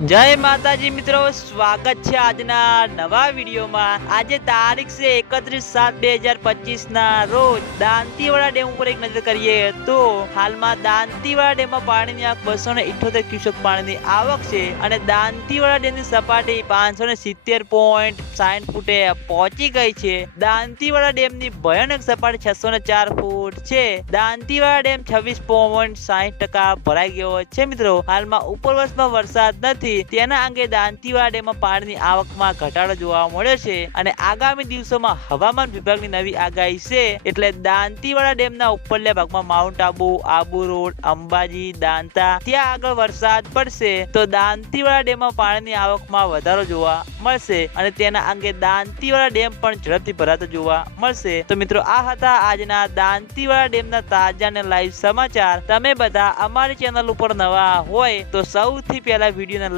જય માતાજી મિત્રો, સ્વાગત છે આજના નવા વિડીયોમાં. આજે તારીખ છે એકત્રીસ સાત બે હજાર પચીસ ના રોજ દાંતીવાડા ડેમ ઉપર એક નજર કરીએ તો હાલમાં દાંતીવાડા ડેમમાં પાણીની આવક બસો ને ઇઠોતેર ક્યુસેક પાણીની આવક છે અને દાંતીવાડા ડેમની સપાટી પાંચસો ને સિત્તેર પોઈન્ટ સાઠ ફૂટે પહોંચી ગઈ છે. દાંતીવાડા ડેમની ભયાનક સપાટી છસો ને ચાર ફૂટ છે. દાંતીવાડા ડેમ છવ્વીસ પોઈન્ટ સાઠ ટકા ભરાઈ ગયો છે મિત્રો. હાલમાં ઉપરવર્ષમાં વરસાદ નથી. તેના અંગે દાંતીવાડેમાં પાણીની આવકમાં ઘટાડો જોવા મળ્યો છે અને આગામી દિવસોમાં હવામાન વિભાગની નવી આગાહી છે એટલે દાંતીવાડા ડેમના ઉપરલા ભાગમાં માઉન્ટ આબુ આબુ રોડ, અંબાજી, દાંતા, ત્યાં આગળ વરસાદ પડશે તો દાંતીવાડા ડેમમાં પાણીની આવકમાં વધારો જોવા મળશે અને તેના અંગે દાંતીવાડા ડેમ પણ ઝડપથી ભરાતો જોવા મળશે. તો મિત્રો, આ હતા આજના દાંતીવાડા ડેમના તાજા અને લાઈવ સમાચાર. તમે બધા અમારી ચેનલ ઉપર નવા હોય તો સૌથી પહેલા વિડીયોને